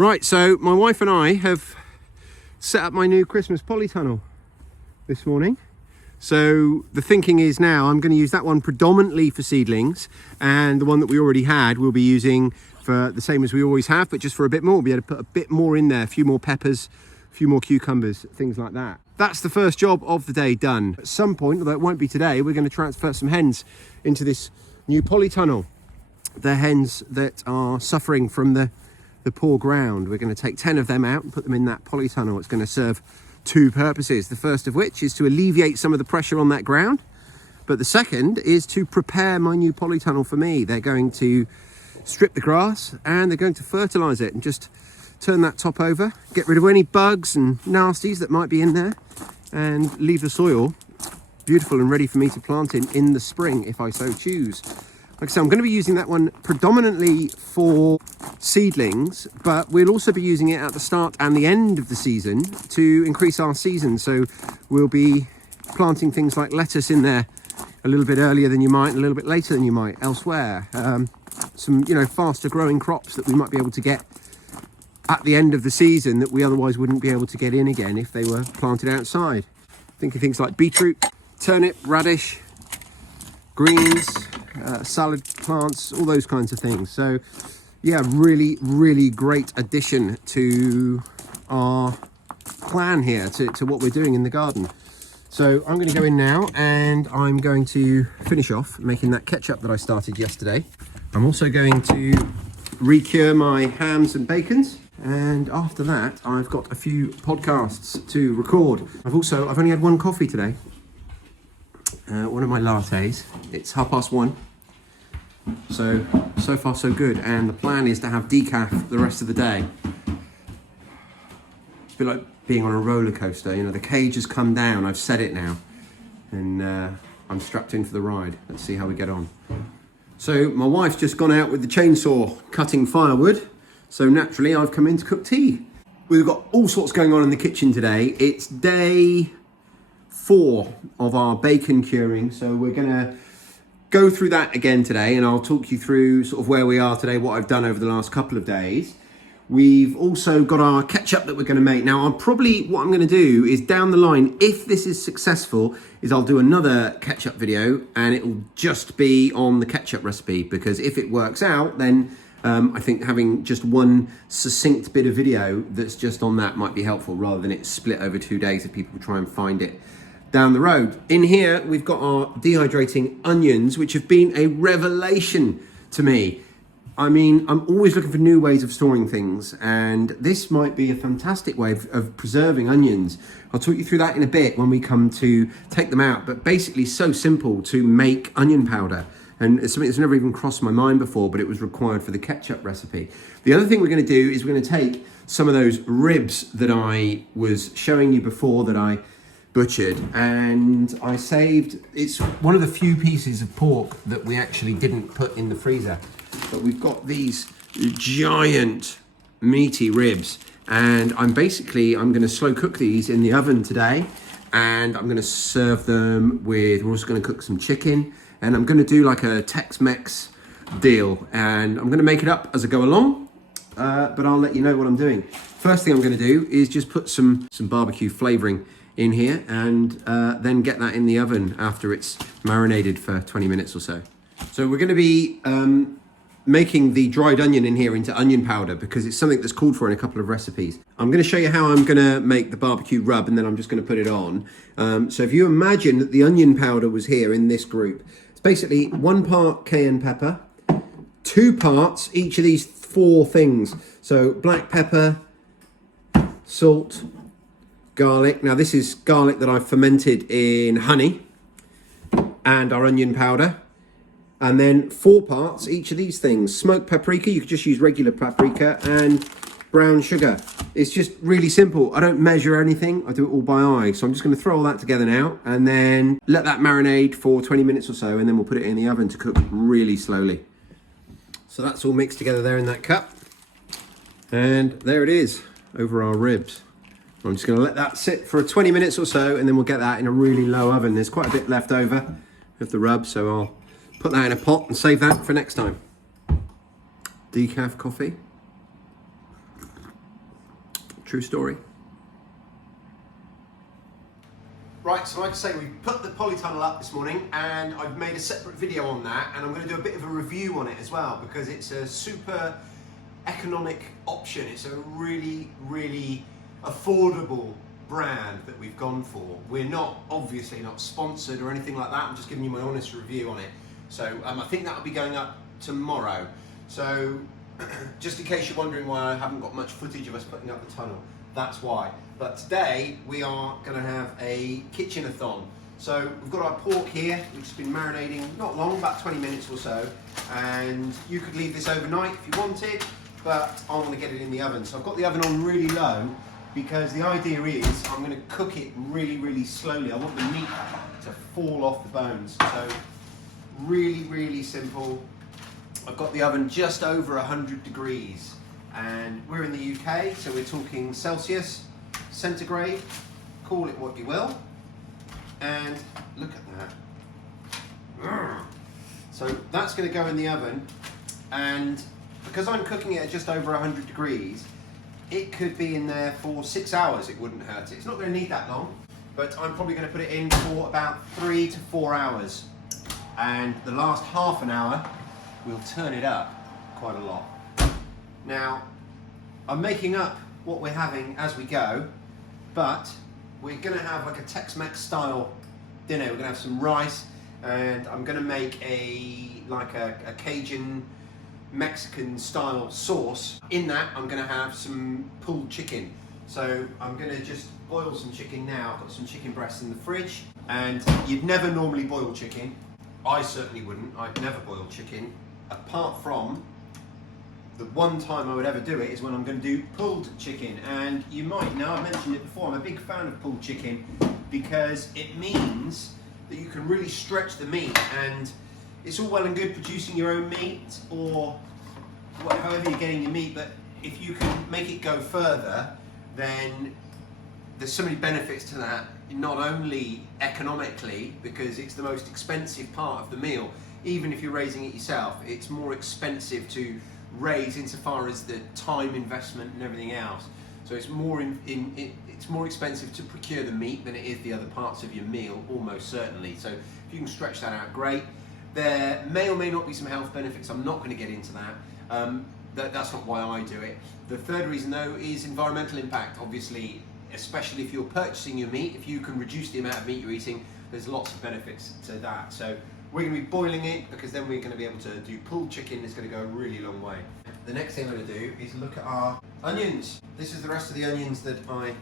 Right, so my wife and I have set up my new Christmas polytunnel this morning. So the thinking is now I'm going to use that one predominantly for seedlings, and the one that we already had we'll be using for the same as we always have, but just for a bit more. We'll be able to put a bit more in there, a few more peppers, a few more cucumbers, things like that. That's the first job of the day done. At some point, although it won't be today, we're going to transfer some hens into this new polytunnel. They're hens that are suffering from the poor ground. We're going to take 10 of them out and put them in that polytunnel. It's going to serve two purposes. The first of which is to alleviate some of the pressure on that ground, but the second is to prepare my new polytunnel for me. They're going to strip the grass and they're going to fertilize it and just turn that top over, get rid of any bugs and nasties that might be in there, and leave the soil beautiful and ready for me to plant in the spring if I so choose. Like I said, I'm going to be using that one predominantly for seedlings, but we'll also be using it at the start and the end of the season to increase our season. So we'll be planting things like lettuce in there a little bit earlier than you might, and a little bit later than you might elsewhere. Some, faster growing crops that we might be able to get at the end of the season that we otherwise wouldn't be able to get in again if they were planted outside. Think of things like beetroot, turnip, radish, greens, salad plants, all those kinds of things. So yeah, really great addition to our plan here, to what we're doing in the garden. So I'm going to go in now and I'm going to finish off making that ketchup that I started yesterday. I'm also going to re-cure my hams and bacons, and after that I've got a few podcasts to record. I've only had one coffee today, one of my lattes. It's 1:30. So far so good, and the plan is to have decaf the rest of the day. It's a bit like being on a roller coaster. The cage has come down, I've set it now, and I'm strapped in for the ride. Let's see how we get on. So my wife's just gone out with the chainsaw cutting firewood, so naturally I've come in to cook tea. We've got all sorts going on in the kitchen today. It's day 4 of our bacon curing, so we're gonna go through that again today, and I'll talk you through sort of where we are today, what I've done over the last couple of days. We've also got our ketchup that we're going to make. Now, what I'm going to do is down the line, if this is successful, is I'll do another ketchup video, and it'll just be on the ketchup recipe, because if it works out, then I think having just one succinct bit of video that's just on that might be helpful, rather than it split over 2 days if people try and find it down the road. In here, we've got our dehydrating onions, which have been a revelation to me. I mean, I'm always looking for new ways of storing things, and this might be a fantastic way of preserving onions. I'll talk you through that in a bit when we come to take them out, but basically so simple to make onion powder. And it's something that's never even crossed my mind before, but it was required for the ketchup recipe. The other thing we're going to do is we're going to take some of those ribs that I was showing you before that I butchered, and I saved. It's one of the few pieces of pork that we actually didn't put in the freezer, but we've got these giant meaty ribs, and I'm going to slow cook these in the oven today, and I'm going to serve them with, we're also going to cook some chicken, and I'm going to do like a Tex-Mex deal, and I'm going to make it up as I go along, but I'll let you know what I'm doing. First thing I'm going to do is just put some barbecue flavoring in here, and then get that in the oven after it's marinated for 20 minutes or so. So we're going to be making the dried onion in here into onion powder, because it's something that's called for in a couple of recipes. I'm going to show you how I'm going to make the barbecue rub, and then I'm just going to put it on. So if you imagine that the onion powder was here in this group, it's basically 1 part cayenne pepper, 2 parts each of these 4 things. So black pepper, salt, garlic. Now this is garlic that I've fermented in honey, and our onion powder. And then 4 parts each of these things. Smoked paprika, you could just use regular paprika, and brown sugar. It's just really simple. I don't measure anything, I do it all by eye. So I'm just going to throw all that together now, and then let that marinate for 20 minutes or so, and then we'll put it in the oven to cook really slowly. So that's all mixed together there in that cup. And there it is, over our ribs. I'm just going to let that sit for 20 minutes or so, and then we'll get that in a really low oven. There's quite a bit left over of the rub, so I'll put that in a pot and save that for next time. Decaf coffee. True story. Right, so like I say, we put the polytunnel up this morning and I've made a separate video on that, and I'm going to do a bit of a review on it as well, because it's a super economic option. It's a really, really affordable brand that we've gone for. We're not, obviously not sponsored or anything like that. I'm just giving you my honest review on it. So I think that'll be going up tomorrow. So just in case you're wondering why I haven't got much footage of us putting up the tunnel, that's why. But today we are going to have a kitchen-a-thon. So we've got our pork here, which has been marinating not long, about 20 minutes or so. And you could leave this overnight if you wanted, but I want to get it in the oven. So I've got the oven on really low, because the idea is I'm going to cook it really, really slowly. I want the meat to fall off the bones. So really, really simple. I've got the oven just over 100 degrees, and we're in the UK, so we're talking Celsius, centigrade, call it what you will. And look at that. So that's going to go in the oven, and because I'm cooking it at just over 100 degrees, it could be in there for 6 hours. It wouldn't hurt it. It's not going to need that long, but I'm probably going to put it in for about 3 to 4 hours. And the last half an hour, we'll turn it up quite a lot. Now, I'm making up what we're having as we go, but we're going to have like a Tex-Mex style dinner. We're going to have some rice, and I'm going to make a Cajun Mexican style sauce. In that, I'm going to have some pulled chicken. So I'm going to just boil some chicken now. I've got some chicken breasts in the fridge, and you'd never normally boil chicken. I certainly wouldn't. I'd never boil chicken, apart from the one time I would ever do it is when I'm going to do pulled chicken. And you might know, I mentioned it before, I'm a big fan of pulled chicken because it means that you can really stretch the meat, and it's all well and good producing your own meat or however you're getting your meat, but if you can make it go further, then there's so many benefits to that, not only economically, because it's the most expensive part of the meal. Even if you're raising it yourself, it's more expensive to raise insofar as the time investment and everything else. So it's more it's more expensive to procure the meat than it is the other parts of your meal, almost certainly. So if you can stretch that out, great. There may or may not be some health benefits. I'm not going to get into that. That's not why I do it. The third reason though is environmental impact. Obviously, especially if you're purchasing your meat, if you can reduce the amount of meat you're eating, there's lots of benefits to that. So we're going to be boiling it, because then we're going to be able to do pulled chicken. It's going to go a really long way. The next thing I'm going to do is look at our onions. This is the rest of the onions that I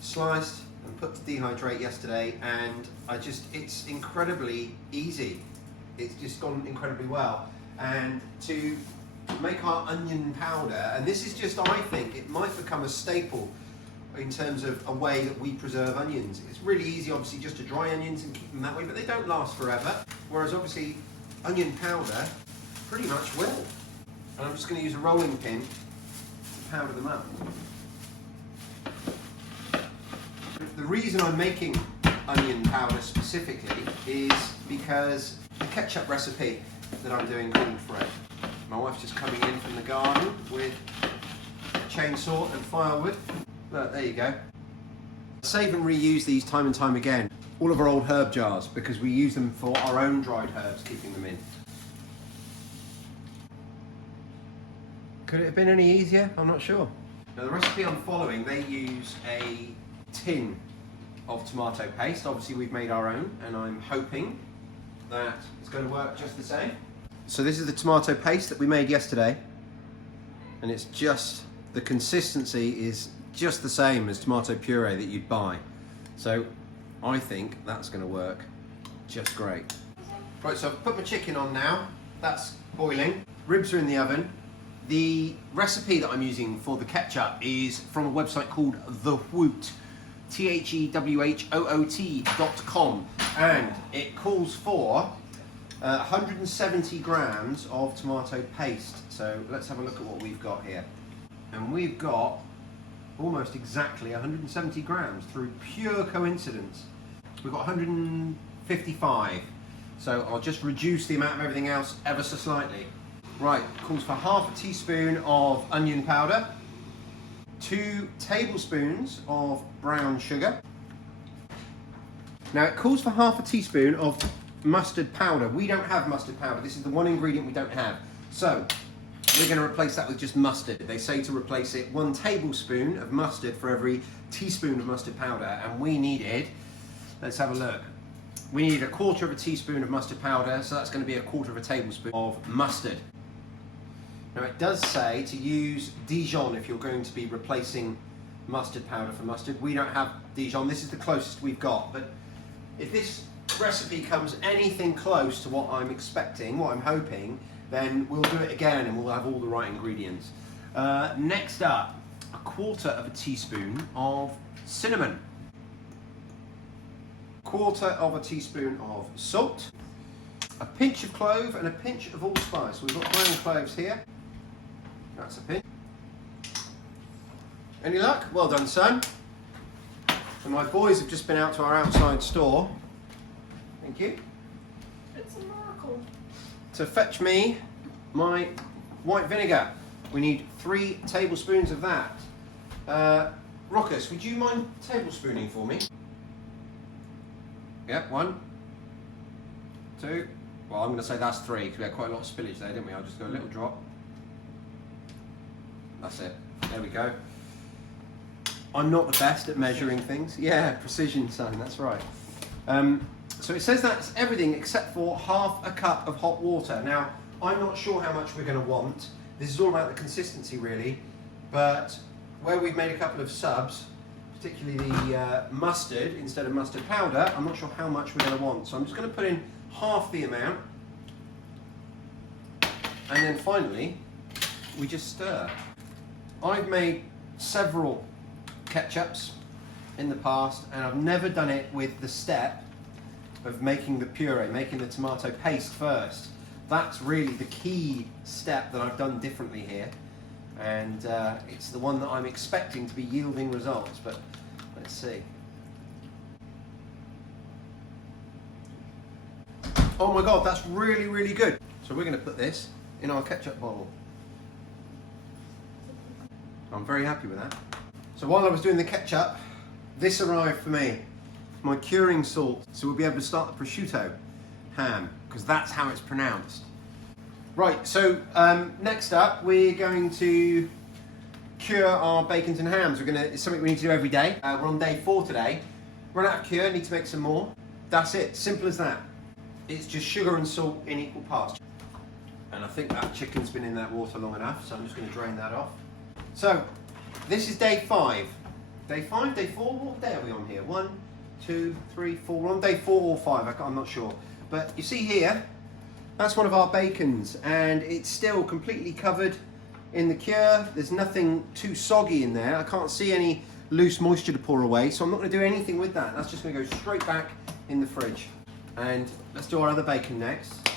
sliced and put to dehydrate yesterday, and it's incredibly easy. It's just gone incredibly well. And to make our onion powder, and this is just, I think, it might become a staple in terms of a way that we preserve onions. It's really easy, obviously, just to dry onions and keep them that way, but they don't last forever. Whereas, obviously, onion powder pretty much will. And I'm just going to use a rolling pin to powder them up. The reason I'm making onion powder specifically is because the ketchup recipe that I'm doing called for it. My wife's just coming in from the garden with a chainsaw and firewood. Look, there you go. Save and reuse these time and time again. All of our old herb jars, because we use them for our own dried herbs, keeping them in. Could it have been any easier? I'm not sure. Now the recipe I'm following, they use a tin of tomato paste. Obviously we've made our own, and I'm hoping that it's going to work just the same. So this is the tomato paste that we made yesterday, and it's just, the consistency is just the same as tomato puree that you'd buy. So I think that's going to work just great. Right, so I've put my chicken on now. That's boiling. Ribs are in the oven. The recipe that I'm using for the ketchup is from a website called The Whoot, THEWHOOT.com, and it calls for 170 grams of tomato paste. So let's have a look at what we've got here. And we've got almost exactly 170 grams through pure coincidence. We've got 155. So I'll just reduce the amount of everything else ever so slightly. Right, calls for half a teaspoon of onion powder, 2 tablespoons of brown sugar. Now it calls for half a teaspoon of mustard powder. We don't have mustard powder. This is the one ingredient we don't have. So we're going to replace that with just mustard. They say to replace it 1 tablespoon of mustard for every teaspoon of mustard powder, and we needed, let's have a look. We need 1/4 teaspoon of mustard powder, so that's going to be 1/4 tablespoon of mustard. Now it does say to use Dijon if you're going to be replacing mustard powder for mustard. We don't have Dijon. This is the closest we've got, but if this recipe comes anything close to what I'm expecting, what I'm hoping, then we'll do it again and we'll have all the right ingredients. Next up, 1/4 teaspoon of cinnamon, 1/4 teaspoon of salt, a pinch of clove and a pinch of allspice. We've got ground cloves here. That's a pinch. Any luck? Well done, son. And my boys have just been out to our outside store. Thank you. It's a miracle. To fetch me my white vinegar. We need 3 tablespoons of that. Ruckus, would you mind tablespooning for me? Yep, 1, 2. Well, I'm going to say that's 3 because we had quite a lot of spillage there, didn't we? I'll just go a little drop. That's it. There we go. I'm not the best at measuring things. Yeah, precision, son, that's right. So it says that's everything except for 1/2 cup of hot water. Now, I'm not sure how much we're going to want. This is all about the consistency, really. But where we've made a couple of subs, particularly the mustard instead of mustard powder, I'm not sure how much we're going to want. So I'm just going to put in half the amount. And then finally, we just stir. I've made several ketchups in the past, and I've never done it with the step of making the puree, making the tomato paste first. That's really the key step that I've done differently here, and it's the one that I'm expecting to be yielding results, but let's see. Oh my god, that's really, really good. So we're going to put this in our ketchup bottle. I'm very happy with that. So while I was doing the ketchup, this arrived for me. My curing salt. So we'll be able to start the prosciutto ham, because that's how it's pronounced. Right, so next up we're going to cure our bacons and hams. It's something we need to do every day. We're on day 4 today. Run out of cure, need to make some more. That's it, simple as that. It's just sugar and salt in equal parts. And I think that chicken's been in that water long enough, so I'm just going to drain that off. So, this is day 5. Day 5, day 4, what day are we on here? 1, 2, 3, 4. We're on day 4 or 5, I'm not sure. But you see here, that's one of our bacons, and it's still completely covered in the cure. There's nothing too soggy in there. I can't see any loose moisture to pour away, so I'm not going to do anything with that. That's just going to go straight back in the fridge. And let's do our other bacon next,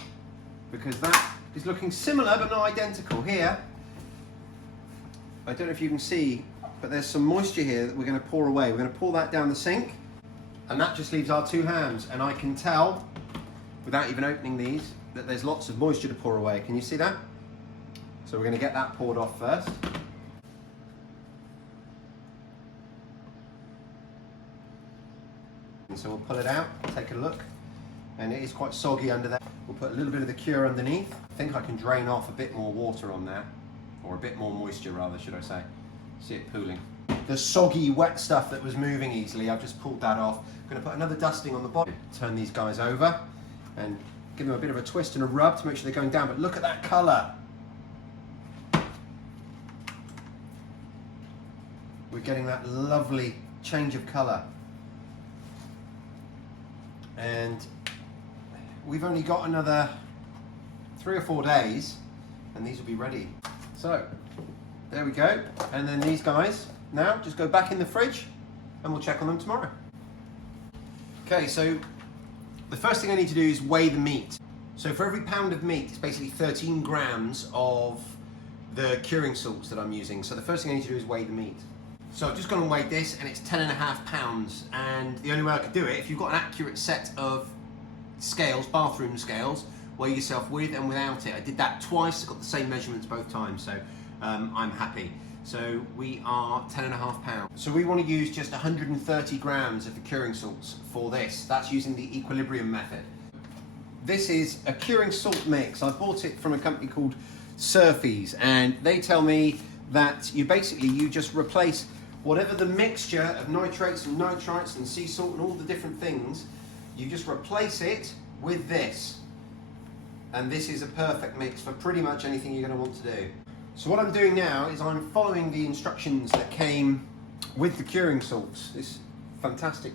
because that is looking similar but not identical. Here, I don't know if you can see, but there's some moisture here that we're going to pour away. We're going to pour that down the sink, and that just leaves our 2 hams. And I can tell, without even opening these, that there's lots of moisture to pour away. Can you see that? So we're going to get that poured off first. And so we'll pull it out, take a look, and it is quite soggy under there. We'll put a little bit of the cure underneath. I think I can drain off a bit more water on there, or a bit more moisture rather, should I say. See it pooling. The soggy, wet stuff that was moving easily, I've just pulled that off. I'm going to put another dusting on the bottom. Turn these guys over and give them a bit of a twist and a rub to make sure they're going down. But look at that colour. We're getting that lovely change of colour. And we've only got another 3 or 4 days and these will be ready. So there we go. And then these guys now just go back in the fridge and we'll check on them tomorrow. Okay, so the first thing I need to do is weigh the meat. So for every pound of meat, it's basically 13 grams of the curing salts that I'm using. So the first thing I need to do is weigh the meat. So I've just gone and weighed this, and it's 10.5 pounds. And the only way I could do it, if you've got an accurate set of scales, bathroom scales, weigh yourself with and without it. I did that twice, got the same measurements both times, so I'm happy. So we are 10.5 pounds. So we want to use just 130 grams of the curing salts for this. That's using the equilibrium method. This is a curing salt mix. I bought it from a company called Surfies, and they tell me that you just replace whatever the mixture of nitrates and nitrites and sea salt and all the different things, you just replace it with this. And this is a perfect mix for pretty much anything you're going to want to do. So what I'm doing now is I'm following the instructions that came with the curing salts, this fantastic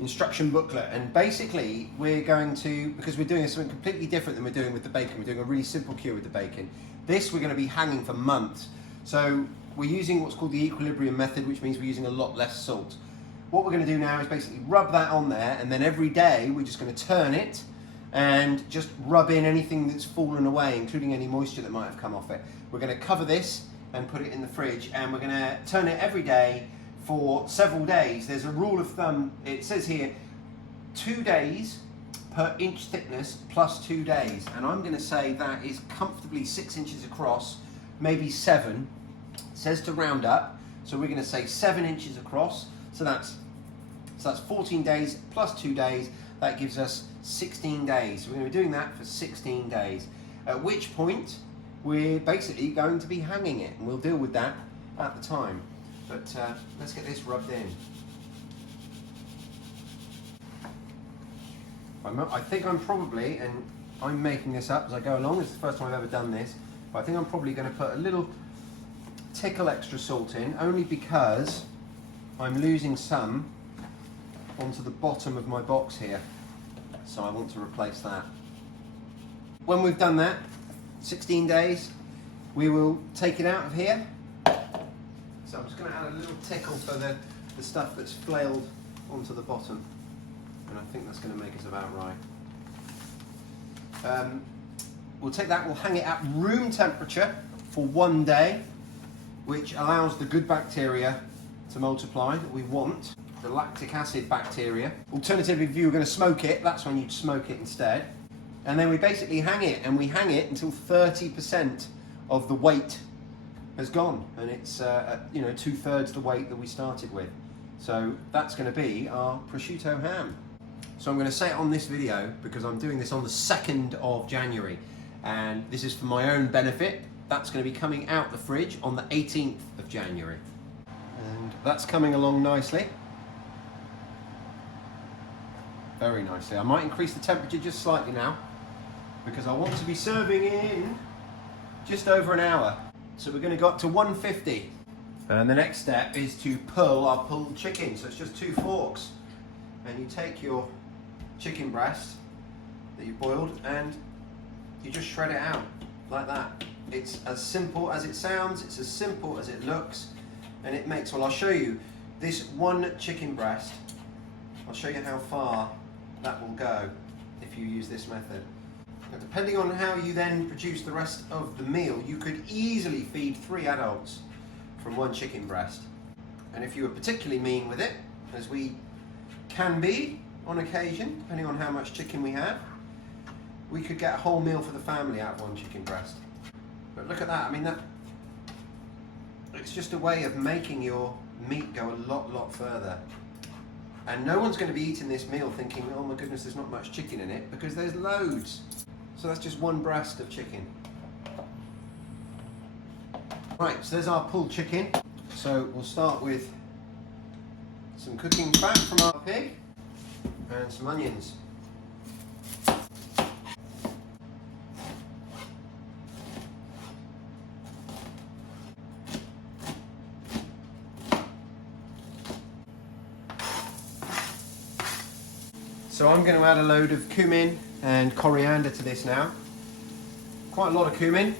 instruction booklet, and basically we're going to, because we're doing something completely different than we're doing with the bacon, we're doing a really simple cure with the bacon. This we're going to be hanging for months. So we're using what's called the equilibrium method, which means we're using a lot less salt. What we're going to do now is basically rub that on there, and then every day we're just going to turn it and just rub in anything that's fallen away, including any moisture that might have come off it. We're going to cover this and put it in the fridge, and we're going to turn it every day for several days. There's a rule of thumb, it says here 2 days per inch thickness plus 2 days, and I'm going to say that is comfortably 6 inches across, maybe 7. It says to round up, so we're going to say 7 inches across, so that's 14 days plus 2 days. That gives us 16 days. So we're going to be doing that for 16 days, at which point we're basically going to be hanging it, and we'll deal with that at the time. But let's get this rubbed in. I think I'm probably, and I'm making this up as I go along, this is the first time I've ever done this, but I think I'm probably going to put a little tickle extra salt in, only because I'm losing some onto the bottom of my box here, so I want to replace that. When we've done that, 16 days, we will take it out of here. So I'm just going to add a little tickle for the stuff that's flailed onto the bottom, and I think that's going to make us about right. We'll take that, we'll hang it at room temperature for 1 day, which allows the good bacteria to multiply that we want, the lactic acid bacteria. Alternatively, if you were going to smoke it, that's when you'd smoke it instead. And then we basically hang it, and we hang it until 30% of the weight has gone, and it's 2/3 the weight that we started with. So that's going to be our prosciutto ham. So I'm going to say it on this video because I'm doing this on the 2nd of January, and this is for my own benefit. That's going to be coming out the fridge on the 18th of January, and that's coming along nicely. Very nicely. I might increase the temperature just slightly now because I want to be serving in just over an hour. So we're going to go up to 150. And the next step is to pull our pulled chicken. So it's just 2 forks. And you take your chicken breast that you boiled and you just shred it out like that. It's as simple as it sounds, it's as simple as it looks, and it makes, well, I'll show you this one chicken breast. I'll show you how far that will go if you use this method. Now, depending on how you then produce the rest of the meal, you could easily feed 3 adults from 1 chicken breast. And if you were particularly mean with it, as we can be on occasion, depending on how much chicken we have, we could get a whole meal for the family out of 1 chicken breast. But look at that, I mean, it's just a way of making your meat go a lot further. And no one's going to be eating this meal thinking, oh my goodness, there's not much chicken in it, because there's loads. So that's just 1 breast of chicken. Right, so there's our pulled chicken. So we'll start with some cooking fat from our pig and some onions. So I'm going to add a load of cumin and coriander to this now. Quite a lot of cumin.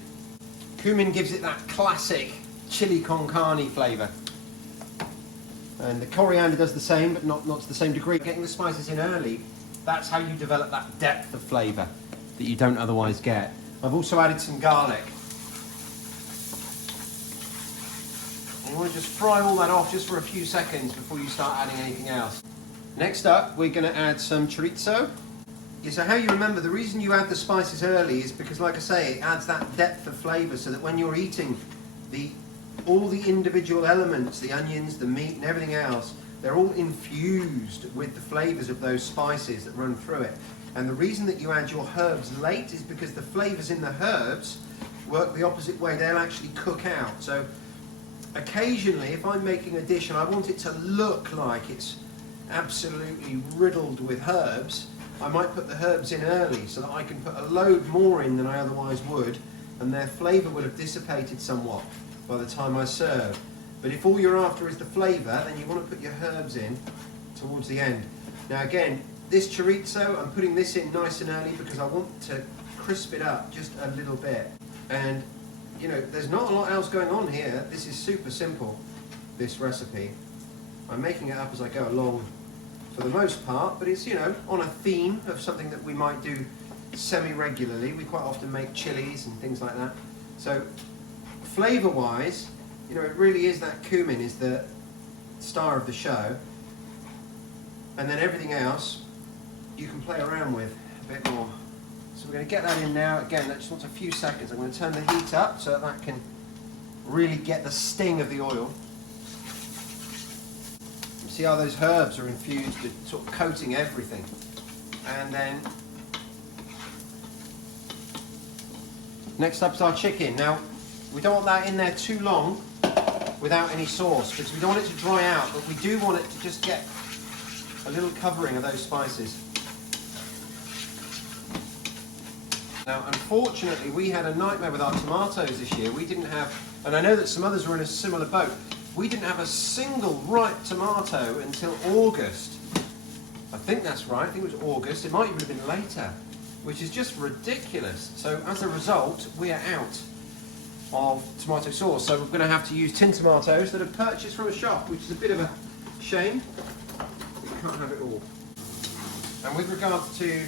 Cumin gives it that classic chili con carne flavour. And the coriander does the same, but not to the same degree. Getting the spices in early, that's how you develop that depth of flavour that you don't otherwise get. I've also added some garlic. You want to just fry all that off just for a few seconds before you start adding anything else. Next up, we're going to add some chorizo. Yeah, so how you remember, the reason you add the spices early is because, like I say, it adds that depth of flavour so that when you're eating the all the individual elements, the onions, the meat and everything else, they're all infused with the flavours of those spices that run through it. And the reason that you add your herbs late is because the flavours in the herbs work the opposite way. They'll actually cook out. So occasionally, if I'm making a dish and I want it to look like it's absolutely riddled with herbs, I might put the herbs in early so that I can put a load more in than I otherwise would, and their flavour will have dissipated somewhat by the time I serve. But if all you're after is the flavour, then you want to put your herbs in towards the end. Now again, this chorizo, I'm putting this in nice and early because I want to crisp it up just a little bit. And you know, there's not a lot else going on here. This is super simple, this recipe. I'm making it up as I go along for the most part, but it's, you know, on a theme of something that we might do semi-regularly. We quite often make chilies and things like that. So flavour-wise, you know, it really is that cumin is the star of the show. And then everything else you can play around with a bit more. So we're going to get that in now. Again, that just wants a few seconds. I'm going to turn the heat up so that can really get the sting of the oil. You see how those herbs are infused with sort of coating everything. And then next up is our chicken. Now, we don't want that in there too long without any sauce because we don't want it to dry out, but we do want it to just get a little covering of those spices. Now, unfortunately, we had a nightmare with our tomatoes this year. We didn't have, and I know that some others were in a similar boat, we didn't have a single ripe tomato until August. I think that's right, I think it was August. It might even have been later, which is just ridiculous. So as a result, we are out of tomato sauce. So we're going to have to use tin tomatoes that are purchased from a shop, which is a bit of a shame. We can't have it all. And with regards to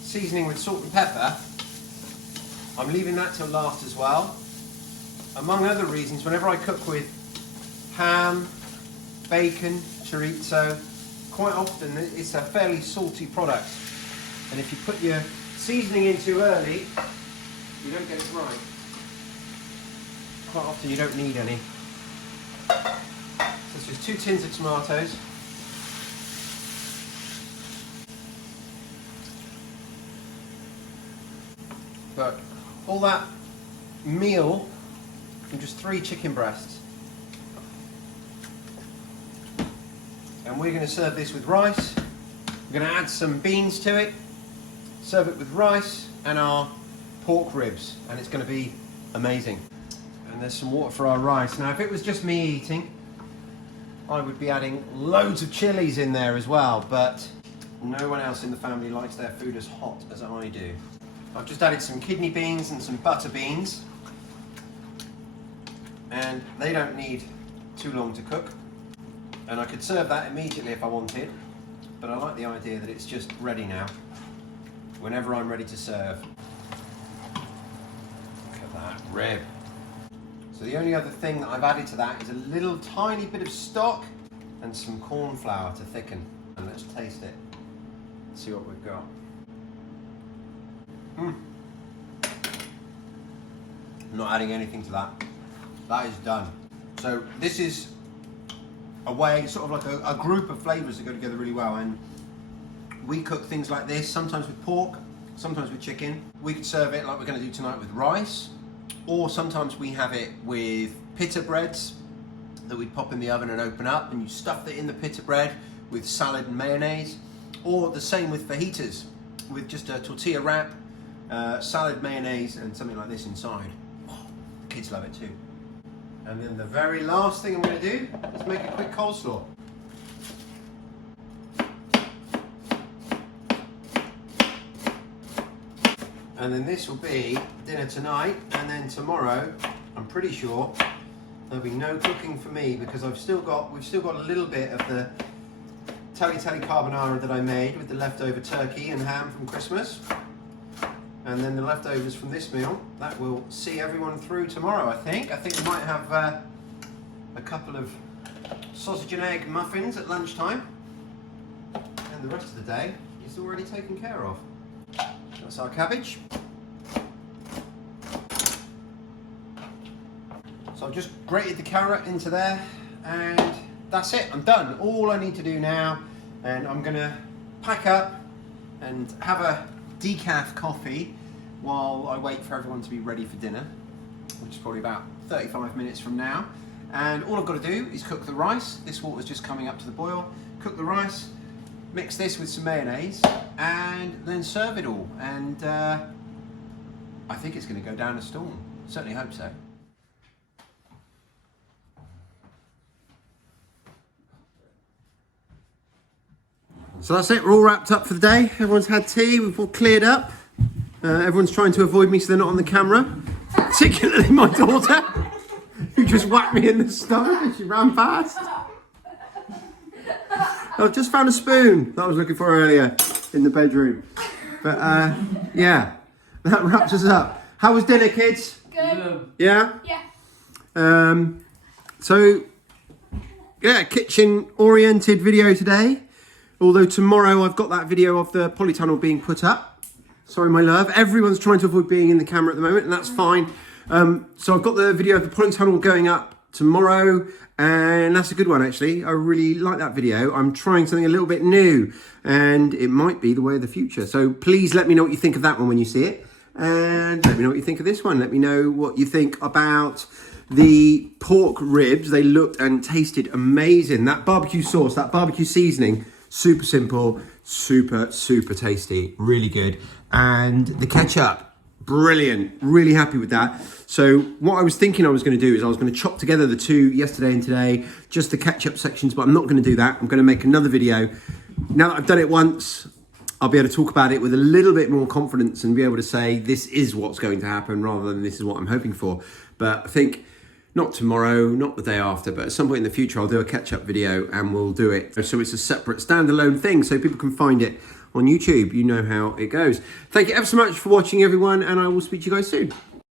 seasoning with salt and pepper, I'm leaving that till last as well. Among other reasons, whenever I cook with ham, bacon, chorizo, quite often it's a fairly salty product. And if you put your seasoning in too early, you don't get it right. Quite often you don't need any. So it's just 2 tins of tomatoes. But all that meal from just 3 chicken breasts. And we're going to serve this with rice. We're going to add some beans to it, serve it with rice and our pork ribs, and it's going to be amazing. And there's some water for our rice. Now, if it was just me eating, I would be adding loads of chilies in there as well, but no one else in the family likes their food as hot as I do. I've just added some kidney beans and some butter beans, and they don't need too long to cook. And I could serve that immediately if I wanted, but I like the idea that it's just ready now, whenever I'm ready to serve. Look at that rib. So the only other thing that I've added to that is a little tiny bit of stock and some corn flour to thicken. And let's taste it, see what we've got. Not adding anything to that. That is done. So this is a way, sort of like a group of flavours that go together really well. And we cook things like this, sometimes with pork, sometimes with chicken. We could serve it like we're going to do tonight with rice, or sometimes we have it with pita breads that we pop in the oven and open up, and you stuff it in the pita bread with salad and mayonnaise, or the same with fajitas, with just a tortilla wrap, salad, mayonnaise, and something like this inside. Oh, the kids love it too. And then the very last thing I'm going to do is make a quick coleslaw. And then this will be dinner tonight, and then tomorrow, I'm pretty sure, there'll be no cooking for me because we've still got a little bit of the tagliatelle carbonara that I made with the leftover turkey and ham from Christmas. And then the leftovers from this meal, that will see everyone through tomorrow, I think. I think we might have a couple of sausage and egg muffins at lunchtime. And the rest of the day is already taken care of. That's our cabbage. So I've just grated the carrot into there, and that's it. I'm done. All I need to do now, and I'm gonna pack up and have a decaf coffee while I wait for everyone to be ready for dinner, which is probably about 35 minutes from now. And all I've got to do is cook the rice. This water's just coming up to the boil. Cook the rice, mix this with some mayonnaise, and then serve it all. And I think it's going to go down a storm. Certainly hope so. So that's it, we're all wrapped up for the day. Everyone's had tea, we've all cleared up. Everyone's trying to avoid me so they're not on the camera. Particularly my daughter, who just whacked me in the stomach as she ran past. I've just found a spoon that I was looking for earlier in the bedroom. But yeah, that wraps us up. How was dinner, kids? Good. Yeah? Yeah. So, yeah, kitchen-oriented video today. Although tomorrow I've got that video of the polytunnel being put up. Sorry, my love. Everyone's trying to avoid being in the camera at the moment, and that's fine. So I've got the video of the polytunnel going up tomorrow, and that's a good one, actually. I really like that video. I'm trying something a little bit new, and it might be the way of the future. So please let me know what you think of that one when you see it, and let me know what you think of this one. Let me know what you think about the pork ribs. They looked and tasted amazing. That barbecue sauce, that barbecue seasoning, super simple, super tasty, really good. And the ketchup, brilliant, really happy with that. So what I was thinking I was going to do is I was going to chop together the two, yesterday and today, just the ketchup sections, but I'm not going to do that. I'm going to make another video. Now that I've done it once, I'll be able to talk about it with a little bit more confidence and be able to say this is what's going to happen rather than this is what I'm hoping for. But I think not tomorrow, not the day after, but at some point in the future, I'll do a ketchup video and we'll do it. So it's a separate standalone thing so people can find it on YouTube. You know how it goes. Thank you ever so much for watching, everyone, and I will speak to you guys soon.